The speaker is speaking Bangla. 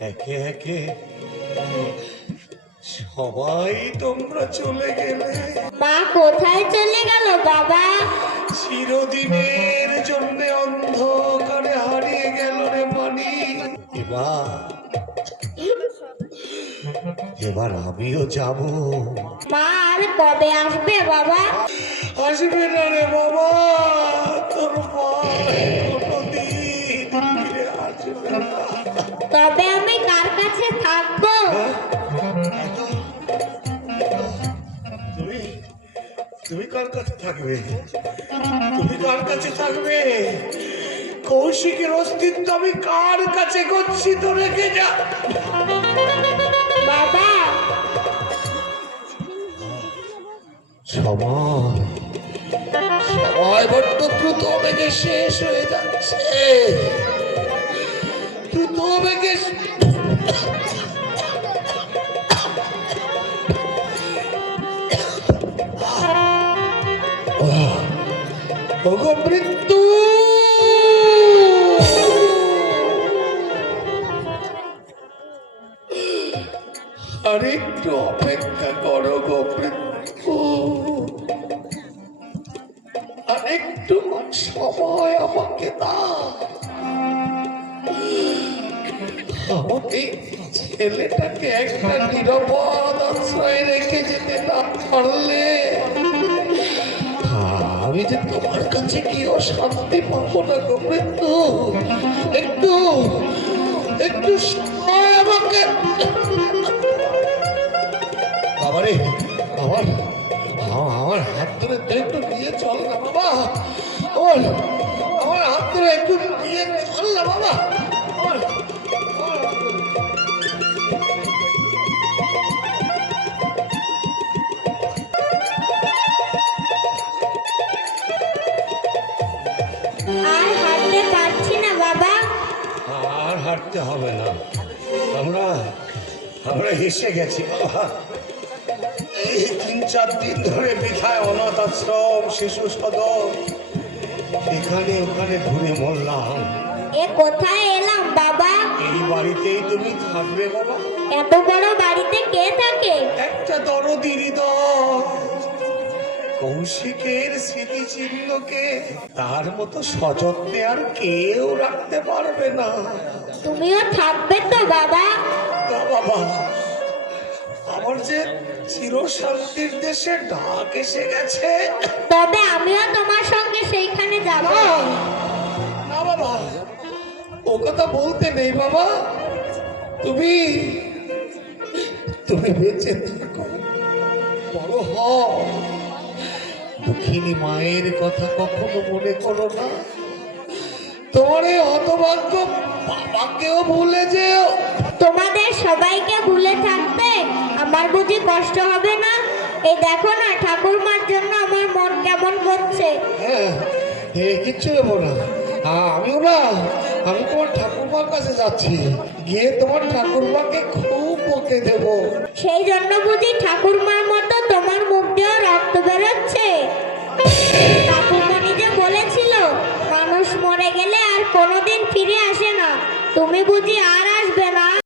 একে একে সবাই তোমরা চলে গেলে। মা কোথায় চলে গেল বাবা? চিরদিনের জন্য অন্ধকারে হারিয়ে গেল রে মানি। এবার আমিও যাব। মা আর কবে আসবে বাবা? আসবে না রে বাবা, তোর মা কোনোদিন ফিরে আসবে না। তবে আমি কার কাছে থাকবো? তুমি তুমি কার কাছে থাকবে? তুমি কার কাছে থাকবে? কৌশিকের অস্তিত্ব আমি কার কাছে করছি তো রেখে যা বাবা। সময় সময় বড্ড দ্রুত বেগে শেষ হয়ে যাচ্ছে। দ্রুত বেগে ওগো মৃত্যু, আরেকটু অপেক্ষা করো গো মৃত্যু, আরেকটু সময় আমাকে দাও। আমাকে ছেলেটাকে একটা নিরাপদ আশ্রয়ে রেখে যেতে না পারলে আমি যে তোমার কাছে গিয়েও শান্তি পাবো না গো মৃত্যু। একটু একটু সময় আমাকে। বাবারে, আমার আমার হাত ধরে একটু নিয়ে চল না বাবা। আমার আমার হাত ধরে একটু নিয়ে চল না বাবা। আর হাঁটতে পারছি না বাবা। আর হাঁটতে হবে না, আমরা আমরা এসে গেছি বাবা। এই 3-4 দিন ধরে বৃথায় অনাথ আশ্রম, শিশু সদন, এখানে ওখানে ঘুরে মরলাম। এ কোথায় এলাম বাবা? এই বাড়িতেই তুমি থাকবে বাবা। এত বড় বাড়িতে কে থাকে? একটা দরদি হৃদয়, কৌশিকের স্মৃতিচিহ্নকে তার মতো সযত্নে আর কেউ রাখতে পারবে না। তুমিও থাকবে তো বাবা? না বাবা, আমার যে চিরশান্তির দেশে ডাক এসে গেছে। তবে আমিও তোমার সঙ্গে সেইখানে যাব। না বাবা, ও কথা বলতে নেই বাবা। তুমি তুমি বেঁচে থাকো, বড় হও। দুঃখিনী মায়ের কথা কখনো মনে করো না। তোমার এই হতভাগ্য বাবাকেও ভুলে যেও। তোমাদের সবাইকে ভুলে থাকতে আমার বুঝি কষ্ট হবে না? এই দেখো না, ঠাকুরমার জন্য আমার মন কেমন করছে। হ্যাঁ, কিচ্ছু দেবো না। আমিও না, আমি তোমার ঠাকুরমার কাছে যাচ্ছি, গিয়ে তোমার ঠাকুরমাকে খুব বকে দেব। সেই জন্য বুঝি ঠাকুরমার মতো তোমার মুখ দিয়ে রক্ত বেরোচ্ছে? ঠাকুরমা নিজে বলেছিল মানুষ মরে গেলে আর কোনোদিন ফিরে আসে না। তুমি বুঝি আর